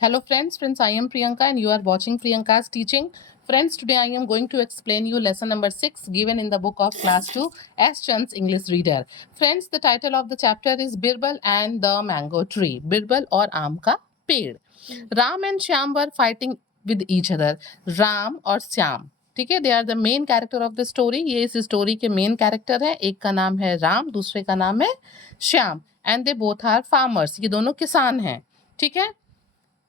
Hello friends, I am Priyanka and you are watching Priyanka's teaching. Friends, today I am going to explain you lesson number 6 given in the book of class 2 as Chand's English Reader. Friends, the title of the chapter is Birbal and the Mango Tree. Birbal और आम का पेड़. Ram and Shyam were fighting with each other. Ram और श्याम, ठीक है, they are the main character of the story. ये इस story के मेन कैरेक्टर है. एक का नाम है राम, दूसरे का नाम है Shyam. And they both are farmers. ये दोनों किसान हैं, ठीक है.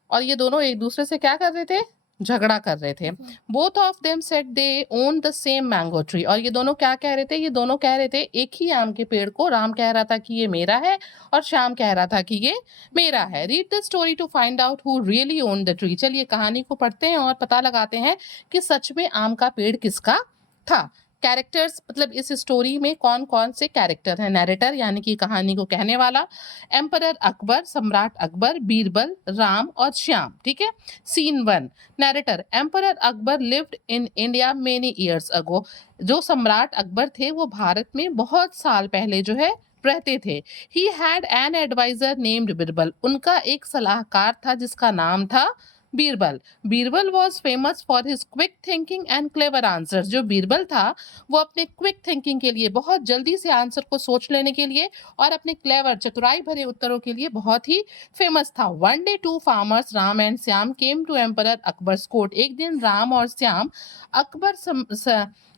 और ये दोनों एक दूसरे से क्या कर रहे थे, झगड़ा कर रहे थे. Both of them said they own the same mango tree. और ये दोनों क्या कह रहे थे, ये दोनों कह रहे थे एक ही आम के पेड़ को. राम कह रहा था कि ये मेरा है और श्याम कह रहा था कि ये मेरा है. Read the story to find out who really own the tree. चलिए कहानी को पढ़ते हैं और पता लगाते हैं कि सच में आम का पेड़ किसका था. कैरेक्टर्स मतलब इस स्टोरी में कौन कौन से कैरेक्टर हैं. नैरेटर यानी कि कहानी को कहने वाला, एम्परर अकबर सम्राट अकबर, बीरबल, राम और श्याम, ठीक है. Scene 1. Narrator. Emperor Akbar lived in India many years ago. जो सम्राट अकबर थे वो भारत में बहुत साल पहले जो है रहते थे. He had an advisor named Birbal. उनका एक सलाहकार था जिसका नाम था Birbal. Birbal was famous for his quick thinking and clever answer. जो बीरबल था वो अपने क्विक थिंकिंग के लिए, बहुत जल्दी से आंसर को सोच लेने के लिए, और अपने क्लेवर चतुराई भरे उत्तरों के लिए बहुत ही फेमस था. One day two farmers Ram and Shyam came to emperor Akbar's court. एक दिन राम और श्याम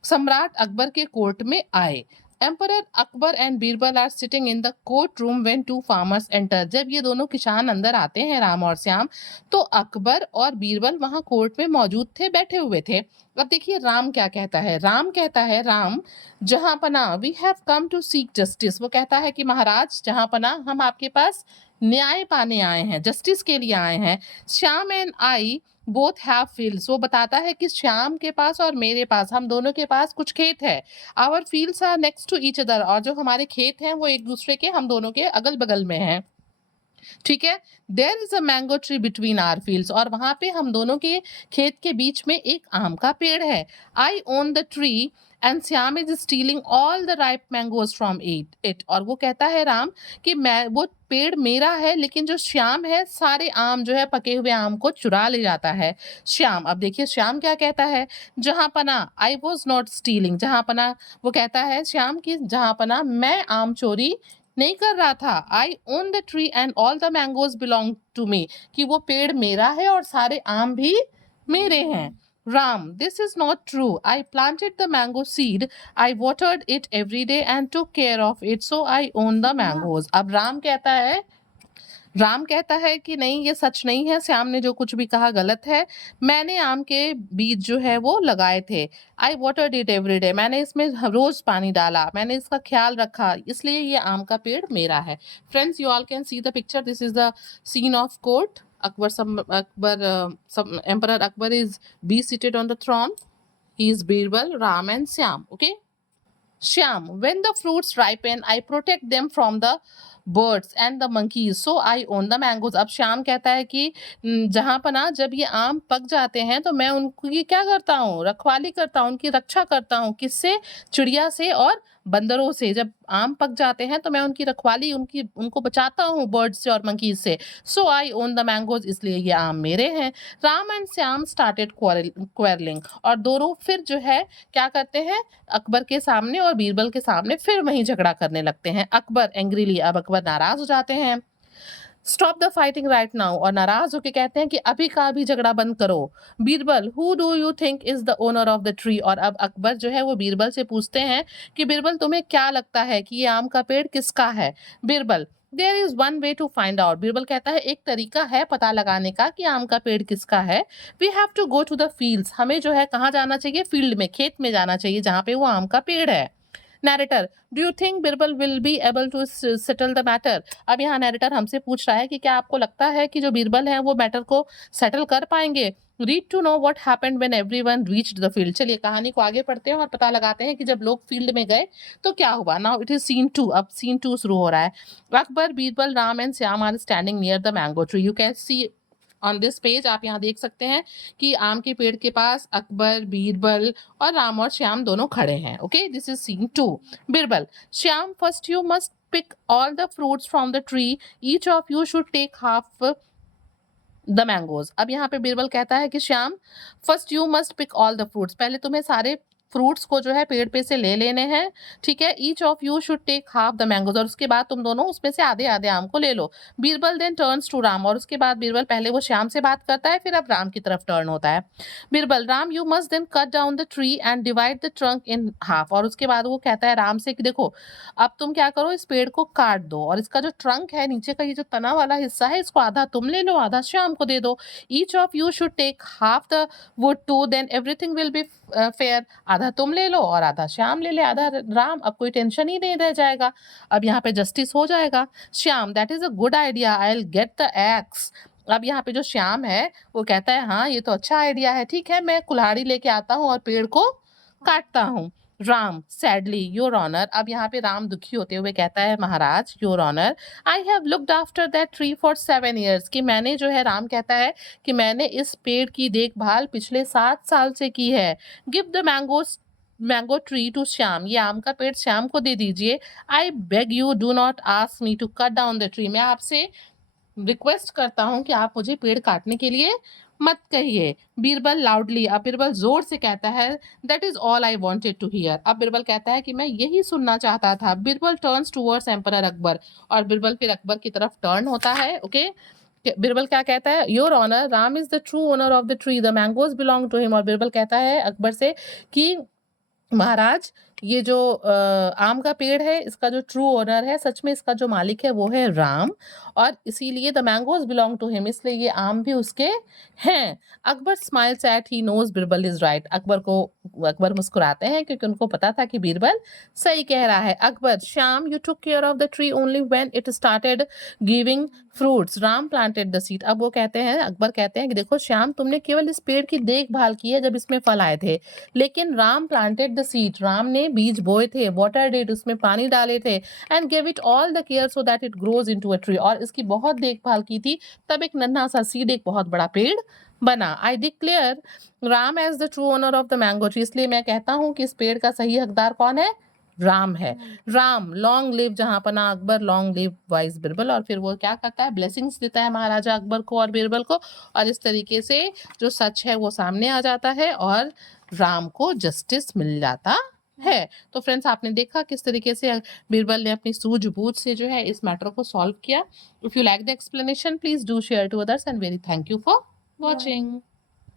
सम्राट अकबर के कोर्ट में आए. Emperor Akbar and Birbal are sitting in the court room when two farmers enter. जब ये दोनों किसान अंदर आते हैं, राम और श्याम, तो अकबर और बीरबल वहां कोर्ट में मौजूद थे, बैठे हुए थे. अब देखिए राम क्या कहता है. राम कहता है, राम जहां पना we have come to seek justice. वो कहता है कि महाराज जहां पना, हम आपके पास न्याय पाने आए हैं, जस्टिस के लिए आए हैं. Shyam and I both have fields. वो बताता है कि श्याम के पास और मेरे पास, हम दोनों के पास कुछ खेत है. Our fields are next to each other. और जो हमारे खेत हैं वो एक दूसरे के, हम दोनों के अगल बगल में हैं, ठीक है. There is a mango tree between our fields. और वहां पे हम दोनों के खेत के बीच में एक आम का पेड़ है. I own the tree and Shyam is stealing all the ripe mangoes from it. और वो कहता है राम कि मैं, वो पेड़ मेरा है, लेकिन जो श्याम है सारे आम जो है, पके हुए आम को चुरा ले जाता है. श्याम, अब देखिए श्याम क्या कहता है. जहां पना आई वॉज नॉट स्टीलिंग. जहां पना, वो कहता है श्याम की जहां पना मैं आम चोरी नहीं कर रहा था. I own the tree and all the mangoes belong to me. कि वो पेड़ मेरा है और सारे आम भी मेरे हैं. Ram. This is not true. I planted the mango seed. I watered it every day and took care of it, so I own the mangoes. अब राम कहता है कि नहीं, ये सच नहीं है, श्याम ने जो कुछ भी कहा गलत है. मैंने आम के बीज जो है वो लगाए थे. आई वाटर्ड इट एवरी डे. मैंने इसमें रोज पानी डाला, मैंने इसका ख्याल रखा, इसलिए ये आम का पेड़ मेरा है. Friends, you all can see the picture. This is the scene of court. Emperor Akbar is be seated on the throne. He is Birbal, Ram and Syam. Okay. Shyam, when the fruits ripen, I protect them from the birds and the monkeys, so I own the mangoes. अब श्याम कहता है कि जहाँ पर ना जब ये आम पक जाते हैं तो मैं उनकी क्या करता हूँ, रखवाली करता हूँ, उनकी रक्षा करता हूँ. किससे? चिड़िया से और बंदरों से. जब आम पक जाते हैं तो मैं उनकी रखवाली, उनको बचाता हूँ बर्ड्स से और मंकीज से. सो आई ओन द मैंगोज, इसलिए ये आम मेरे हैं. Ram and Shyam started quarrelling. और दोनों फिर जो है क्या करते हैं, अकबर के सामने और बीरबल के सामने फिर वहीं झगड़ा करने लगते हैं. अकबर एंग्रीली, अब अकबर नाराज हो जाते हैं. Stop the fighting right now. और नाराज होके कहते हैं कि अभी का अभी झगड़ा बंद करो. Birbal. Who do you think is the owner of the tree. और अब अकबर जो है वो बीरबल से पूछते हैं कि बीरबल तुम्हें क्या लगता है कि ये आम का पेड़ किसका है. Birbal. There is one way to find out. Birbal कहता है एक तरीका है पता लगाने का कि आम का पेड़ किसका है. We have to go to the fields. हमें जो है कहाँ जाना चाहिए, फील्ड में, खेत में जाना चाहिए जहाँ पे वो आम का पेड़ है. Narrator. Do you think Birbal will be able to settle the matter. अब यहाँ नैरेटर हमसे पूछ रहा है कि क्या आपको लगता है कि जो बीरबल है वो मैटर को सेटल कर पाएंगे. Read to know what happened when everyone reached the field. चलिए कहानी को आगे पढ़ते हैं और पता लगाते हैं कि जब लोग फील्ड में गए तो क्या हुआ. Now it is scene 2. अब सीन 2 शुरू हो रहा है. Akbar, Birbal, Ram and Shyam are standing near the mango tree. You can see on this page, आप यहाँ देख सकते हैं कि आम के पेड़ के पास अकबर, बीरबल और राम और श्याम दोनों खड़े हैं. Okay, this is scene 2. Birbal. Shyam, first you must pick all the fruits from the tree. Each of you should take half the mangoes. अब यहाँ पे बीरबल कहता है कि Shyam, first you must pick all the fruits, पहले तुम्हें सारे फ्रूट्स को जो है पेड़ पे से ले लेने हैं, ठीक है। Each of you should take half the mangoes, और उसके बाद तुम दोनों उसमें से आधे आधे आम को ले लो। Birbal then turns to Ram, और उसके बाद बीरबल, पहले वो श्याम से बात करता है, फिर अब राम की तरफ टर्न होता है। Birbal, Ram you must then cut down the tree and divide the trunk in half, और उसके बाद वो कहता है राम से कि देखो अब तुम क्या करो, इस पेड़ को काट दो, और इसका जो ट्रंक है, नीचे का ये जो तना वाला हिस्सा है, इसको आधा तुम ले लो, आधा श्याम को दे दो। Each of you should take half the wood too, then everything will be fair, आधा तुम ले लो और आधा श्याम ले ले, आधा राम, अब कोई टेंशन ही नहीं रह जाएगा, अब यहाँ पे जस्टिस हो जाएगा। Shyam, that is a good idea, I will get the x. अब यहाँ पे जो श्याम है वो कहता है हाँ ये तो अच्छा आइडिया है, ठीक है मैं कुल्हाड़ी लेके आता हूँ और पेड़ को काटता हूँ। राम, सैडली योर ऑनर, अब यहाँ पे राम दुखी होते हुए कहता है Maharaj your honour, I have looked after that tree for 7 years, कि मैंने जो है, राम कहता है कि मैंने इस पेड़ की देखभाल पिछले 7 साल से की है। Give the mango tree to Shyam, ये आम का पेड़ श्याम को दे दीजिए। I beg you do not ask me to cut down the tree, मैं आपसे रिक्वेस्ट करता हूँ कि आप मुझे पेड़ काटने के लिए मत कहिए। बीरबल लाउडली, अब बीरबल जोर से कहता है that is all I wanted to hear, अब बीरबल कहता है कि मैं यही सुनना चाहता था। Birbal turns towards emperor Akbar, और बीरबल फिर अकबर की तरफ टर्न होता है, ओके। बीरबल क्या कहता है, your honour, Ram is the true owner of the tree, the mangoes belong to him, और बीरबल कहता है अकबर से कि महाराज ये जो आम का पेड़ है, इसका जो ट्रू ओनर है, सच में इसका जो मालिक है वो है राम, और इसीलिए the mangoes belong to him, इसलिए ये आम भी उसके हैं। Akbar smiles at he knows Birbal is right, Akbar मुस्कुराते हैं क्योंकि उनको पता था कि बीरबल सही कह रहा है। Akbar, Shyam you took care of the tree only when it started giving fruits, Ram planted the seed, अब वो कहते हैं, अकबर कहते हैं कि देखो श्याम, तुमने केवल इस पेड़ की देखभाल की है जब इसमें फल आए थे, लेकिन Ram planted the seed, Ram ने बीज बोए थे, वाटर इट, उसमें पानी डाले थे, and give it all the care so that it grows into a tree, और इसकी बहुत देखभाल की थी, तब एक नन्हा सा सीड एक बहुत बड़ा पेड़ बना। I declare Ram as the true owner of the mango tree, इसलिए मैं कहता हूँ कि इस पेड़ का सही हकदार कौन है, राम है। राम, लॉन्ग लिव जहांपना Akbar, long live wise Birbal, और फिर वो क्या करता है, ब्लेसिंग्स देता है महाराजा अकबर को और बीरबल को, और इस तरीके से जो सच है वो सामने आ जाता है और राम को जस्टिस मिल जाता है। तो फ्रेंड्स, आपने देखा किस तरीके से बीरबल ने अपनी सूझबूझ से जो है इस मैटर को सॉल्व किया। If you like the explanation, please do share to others, and very thank you for watching.